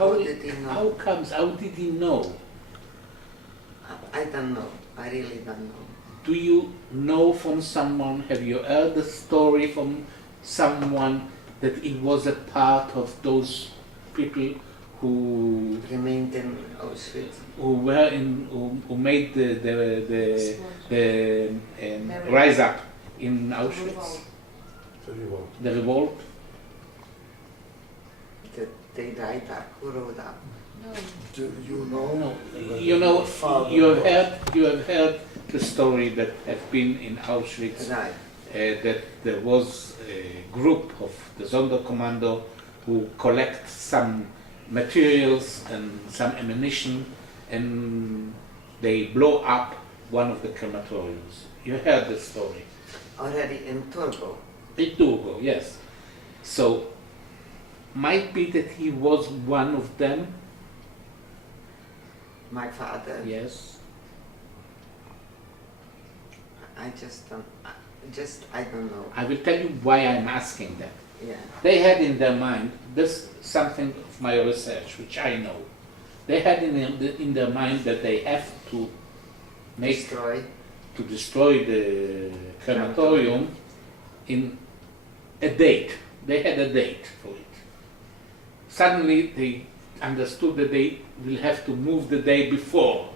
How did he know? How did he know? I don't know. I really don't know. Do you know from someone, have you heard the story from someone that he was a part of those people who Remained in Auschwitz. who made the rise up in Auschwitz? The revolt? That they died up. Who wrote up? No. Do you know? No. You have heard the story that have been in Auschwitz, Right. that there was a group of the Sonderkommando who collect some materials and some ammunition, and they blow up one of the crematoriums. You heard the story. Already in Turbo. In Turbo, yes. So, might be that he was one of them. My father. Yes. I just don't. I don't know. I will tell you why I'm asking that. Yeah. They had in their mind, this something of my research, which I know. They had in their mind that they have to destroy the crematorium in a date. They had a date for it. Suddenly they understood that they will have to move the day before,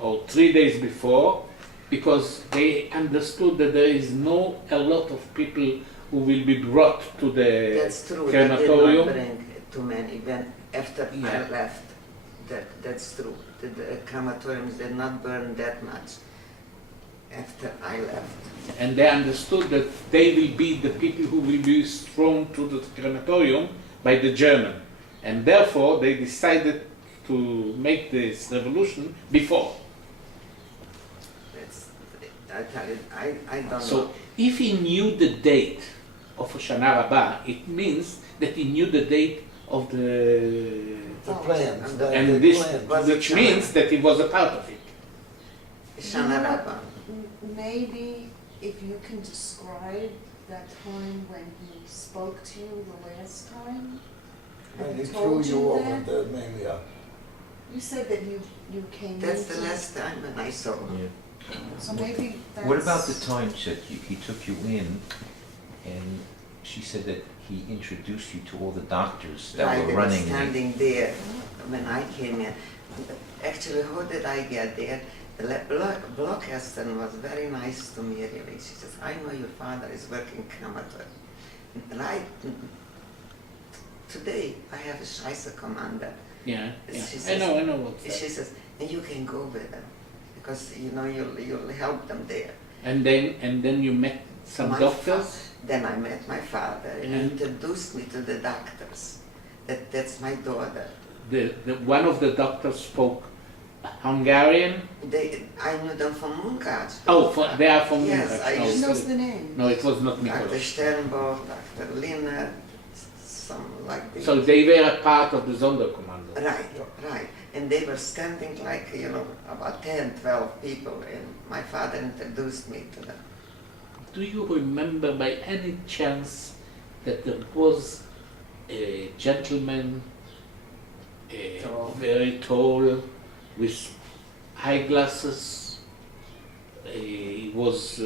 or 3 days before, because they understood that there is no a lot of people who will be brought to the That's true. crematorium. They did not bring too many. When after Yeah. I left, that's true. The crematoriums did not burn that much after I left. And they understood that they will be the people who will be thrown to the crematorium by the German. And therefore they decided to make this revolution before. I tell you, I don't So know. if he knew the date of Hoshana Rabbah, it means that he knew the date of the... The plans. And this, which means that he was a part of it. Shana Rabbah. Maybe if you can describe that time when he spoke to you the last time, When and he he threw told you you over that. the mania. You said that you came That's the into- last time when I saw him. Yeah. So maybe that's... What about the time, said he took you in, and she said that he introduced you to all the doctors that Right, were they running? were standing there when I came in. Actually, how did I get there? Blockaston was very nice to me, really. She says, I know your father is working crematorium. Right today, I have a Scheiße commander. Yeah, She I says- know what's She that. says, and you can go with them because you know you'll help them there. And then you met some My doctors? Then I met my father and he And- introduced me to the doctors. That's my daughter. One of the doctors spoke Hungarian. I knew them from Munkacs. They are from Yes, Munkacs. I No, She used knows the name. No, it was not Dr. Miklos. Sternberg, Dr. Linner, some like this. So they were a part of the Sonderkommando. Right. And they were standing like, about 10, 12 people, and my father introduced me to them. Do you remember by any chance that there was a gentleman, Tall. very tall, with eyeglasses? He was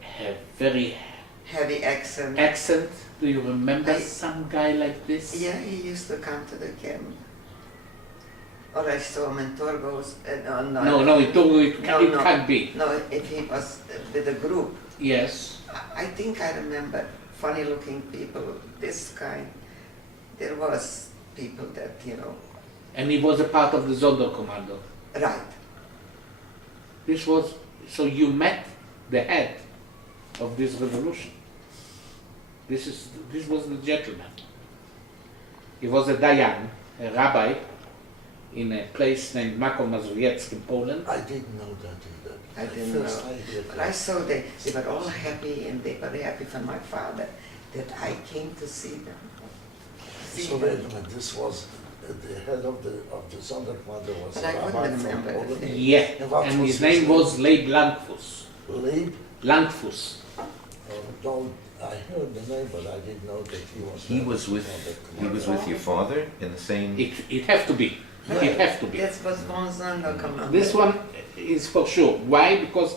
had very Heavy accent. accent. Do you remember I- some guy like this? Yeah, he used to come to the camp. Or I saw him in Torgos. No, it No. can't be. No, if he was with a group. Yes. I think I remember funny looking people, this kind. There was people that, And he was a part of the Sonderkommando. right. This was, so you met the head of this revolution. This was the gentleman. He was a dayan, a rabbi, in a place named Makom Mazowiecki in Poland. I didn't know that either. I didn't First know. I heard But that. I saw they were all happy and they were happy for my father that I came to see them. So wait a minute, this was the head of the Sonderkommando was But I a wouldn't rabbi from remember the Poland. name. Yeah, And what and was his his name name? was Leib Langfuss. Leib? Langfuss. No, I heard the name, but I didn't know that he was. He was with your father in the same. It have to be. It have to be. That was one Sonderkommando. This one is for sure. Why? Because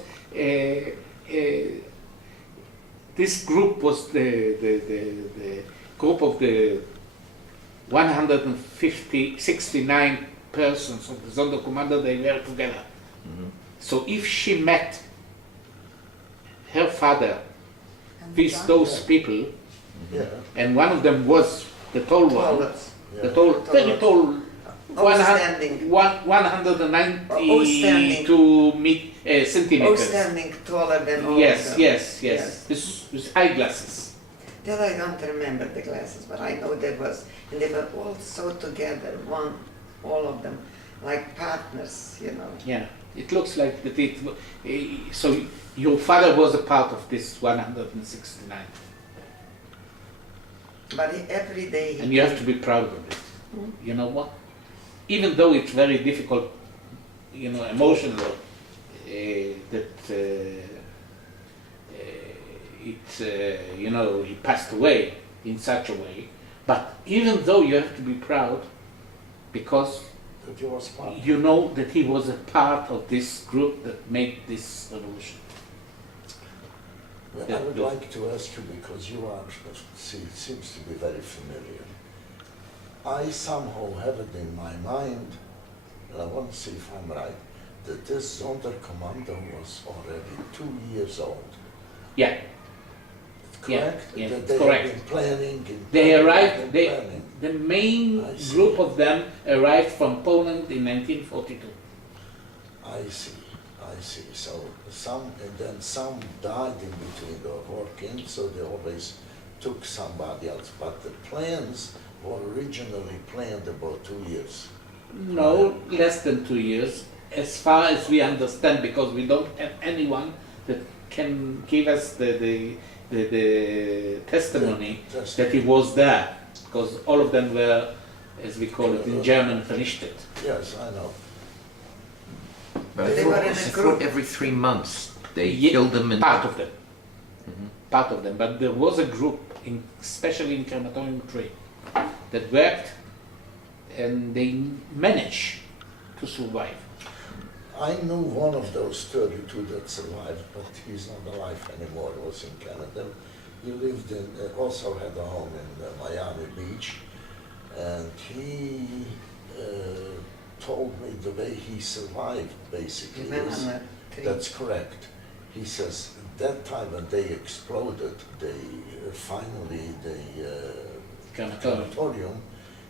this group was the group of the 69 persons of the Sonderkommando. They were together. Mhm. So if she met her father And with John- those people, Yeah, and one of them was the tall one, Tallest. the yeah. tall, very tall, Outstanding. 192 centimeters. Outstanding, taller than all of Yes, them. yes, Yes. yes. With eyeglasses. That I don't remember the glasses, but I know there was, and they were all so together, all of them, like partners, you know. Yeah, it looks like that it. So your father was a part of this 169, But every day he and you have to be proud of it. You know what? Even though it's very difficult, emotional, he passed away in such a way. But even though you have to be proud, because That he was part. you know that he was a part of this group that made this revolution. Well, Yeah, I would yeah. like to ask you, because you are, it seems to be very familiar. I somehow have it in my mind, and I want to see if I'm right, that this Sonderkommando was already 2 years old. Yeah, Correct? yeah, That it's they correct. have been planning and they planning arrived. and They, planning. the main I see. group of them arrived from Poland in 1942. I see. So some, and then some died in between the working, so they always took somebody else. But the plans were originally planned about 2 years. No, less than 2 years, as far as we understand, because we don't have anyone that can give us the testimony Just- that he was there, because all of them were, as we call it in German, vernichtet. Yes, I know. But They were in a group. every 3 months they Ye- killed them and Part of them. Mhm. Part of them. But there was a group, especially in crematorium 3, that worked and they managed to survive. I knew one of those 32 that survived, but he's not alive anymore. He was in Canada. He lived in, also had a home in Miami Beach, and he told me the way he survived, basically. He went is- on a trip. That's correct. He says that time when they exploded, they finally Crematorium. crematorium.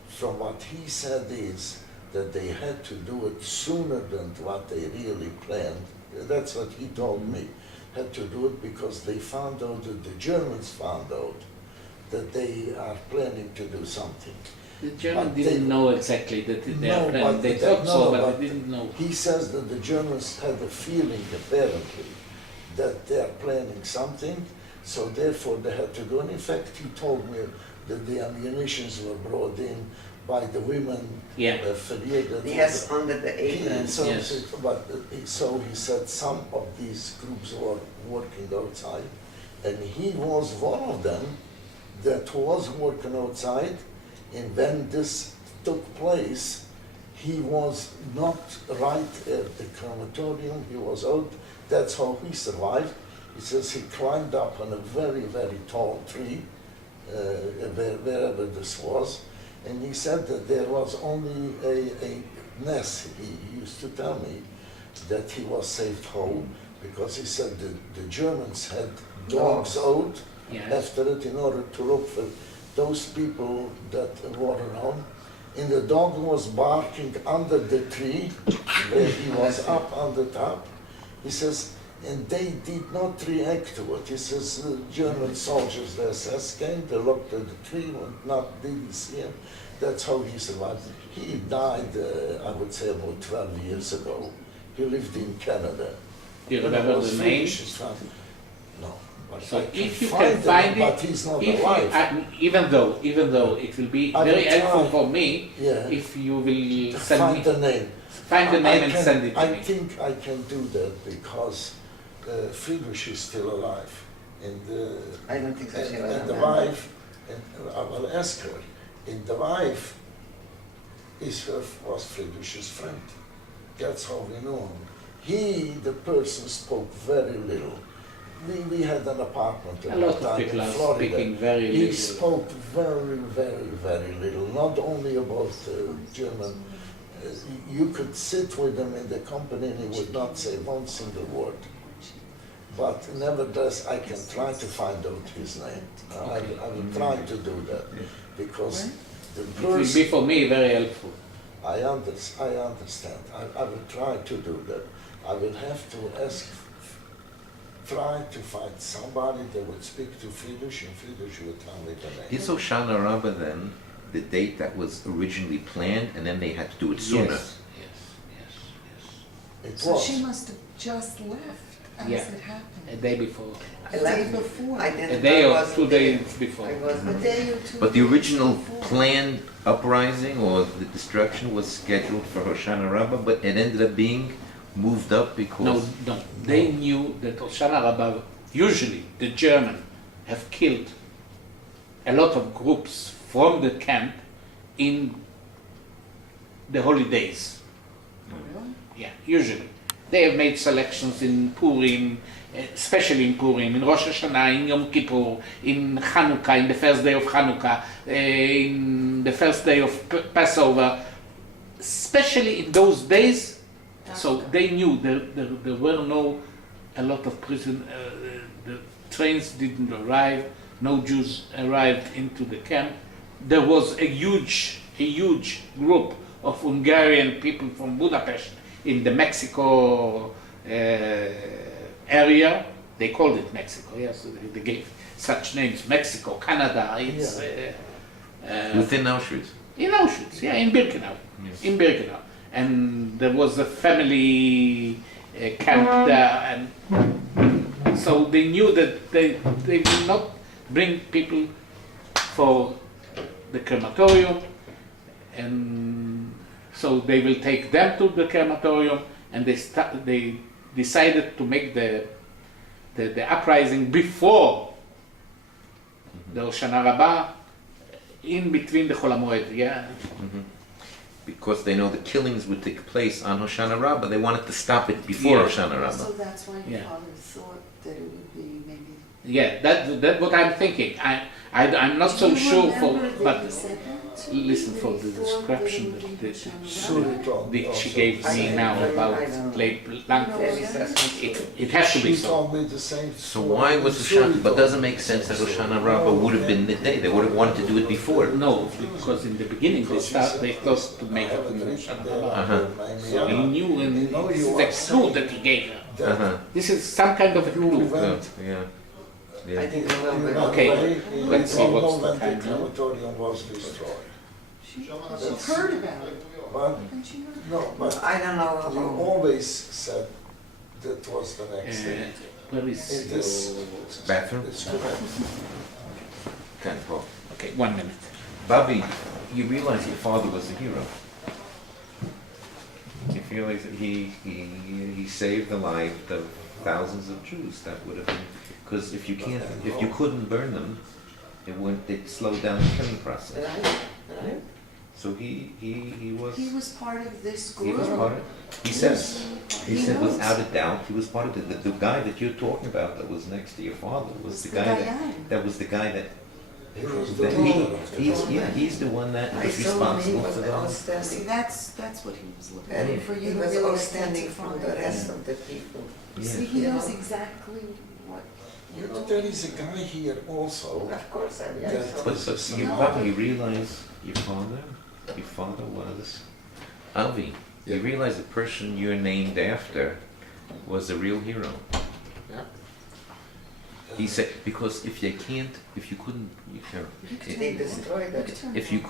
From what he said is that they had to do it sooner than what they really planned. That's what he told me. Had to do it because they found out that the Germans found out that they are planning to do something. The Germans But didn't they- know exactly that they No, are planning. but They they- thought so, no, but but they didn't know. He says that the Germans had a feeling, apparently, that they are planning something, so therefore they had to do. And in fact, he told me that the ammunitions were brought in by the women. Yeah. Affiliated. Yes, under the He- apron. so, Yes. so he said some of these groups were working outside, and he was one of them that was working outside, and when this took place, he was not right at the crematorium, he was out. That's how he survived. He says he climbed up on a very, very tall tree, wherever this was, and he said that there was only a nest. He used to tell me that he was saved home because he said the Germans had dogs out Yes. after it in order to look for those people that were around. And the dog was barking under the tree where he was up on the top. He says, and they did not react to it. He says the German soldiers, the SS came, they looked at the tree and didn't see him. That's how he survived. He died, I would say, about 12 years ago. He lived in Canada. Do you When I remember was the name? Swedish, his family- No. But So I if you find can find but it, he's not if you, alive. even though it will be I very will helpful try. for me Yeah. if you will To send find me, the name. find the name I and can- send it to I me. think I can do that because Friedrich is still alive. And I don't think that she will and the remember. wife, and I will ask her, and the wife was Friedrich's friend. That's how we know him. He, the person, spoke very little. We had an apartment A at lot that of time people in are Florida. speaking very He little. spoke very, very, very little, not only about German. You could sit with him in the company and he would not say one single word. But nevertheless, I can try to find out his name. I will try to do that, because the It will be person, for me very helpful. I understand. I will try to do that. I will have to try to find somebody that would speak to Friedrich, and Friedrich would tell me the name. Is Hoshana Rabbah then the date that was originally planned, and then they had to do it sooner? Yes, yes. It So was. she must have just left as Yeah. it happened. A day before. I The left. day before. I didn't. A day I or wasn't 2 there. days before. I was A day or two But the days original before. planned uprising or the destruction was scheduled for Hoshana Rabbah, but it ended up being moved up because... No. They knew that Hoshana Rabbah, usually the German, have killed a lot of groups from the camp in the holidays. Really? Yeah, usually. They have made selections in Purim, especially in Purim, in Rosh Hashanah, in Yom Kippur, in Hanukkah, in the first day of Hanukkah, in the first day of Passover, especially in those days. So they knew there were a lot of prison, the trains didn't arrive, no Jews arrived into the camp. There was a huge group of Hungarian people from Budapest in the Mexico area. They called it Mexico, yes, they gave such names, Mexico, Canada, it's Within Auschwitz. in Auschwitz, yeah, in Birkenau, Yes. in Birkenau. And there was a family camp there, and so they knew that they will not bring people for the crematorium, and so they will take them to the crematorium, and they decided to make the uprising before the Hoshana Rabbah, in between the Chol HaMoed, yeah. Because they know the killings would take place on Hoshana Rabbah, they wanted to stop it before Yeah. Hoshana Rabbah. So that's why your Yeah. father thought that it would be maybe. Yeah, that's what I'm thinking. I'm not so Do you sure for, remember that but he said that to listen you, for that the he thought that it description would that be the- Hoshana Rabbah? that she also gave the me same. now about I don't know. Play Blank. It has to be She so. told me the same. So why was Hoshana, but doesn't make sense that Hoshana Rabbah would have been the day, they would have wanted to do it before. No, because in the beginning they thought to make it in Hoshana Rabbah. So he knew, and it's a clue that he gave her. Uh-huh. This is some kind of a clue. Yeah. I Yeah. didn't remember. Okay, let's see what's the when time the now. crematorium was destroyed. She heard about it. But, And she heard no, but I don't know you how. always said that was the next day. Where is It is. your- Bathroom? It's correct. Can't talk. Okay, 1 minute. Bobby, you realize your father was a hero. You realize that he saved the life of thousands of Jews. That would have been, because if you couldn't burn them, it slowed down the killing process. Right? So he was He was part of this he group. was part of. He said was. without a doubt he was part of it. The guy that you're talking about that was next to your father was the guy that was the guy that He was the that leader of the he's the one that I was saw him, he responsible was for that. See, outstanding. that's what he was looking And for. he You to was really outstanding from the identify. rest of the people. See, Yeah. he Yeah. knows exactly what. You know, there is a guy here also. Of course, I That- saw. But you probably realize your father was Avi. You realize the person you're named after was a real hero. Yeah. He said, because if you couldn't, They destroyed it. if you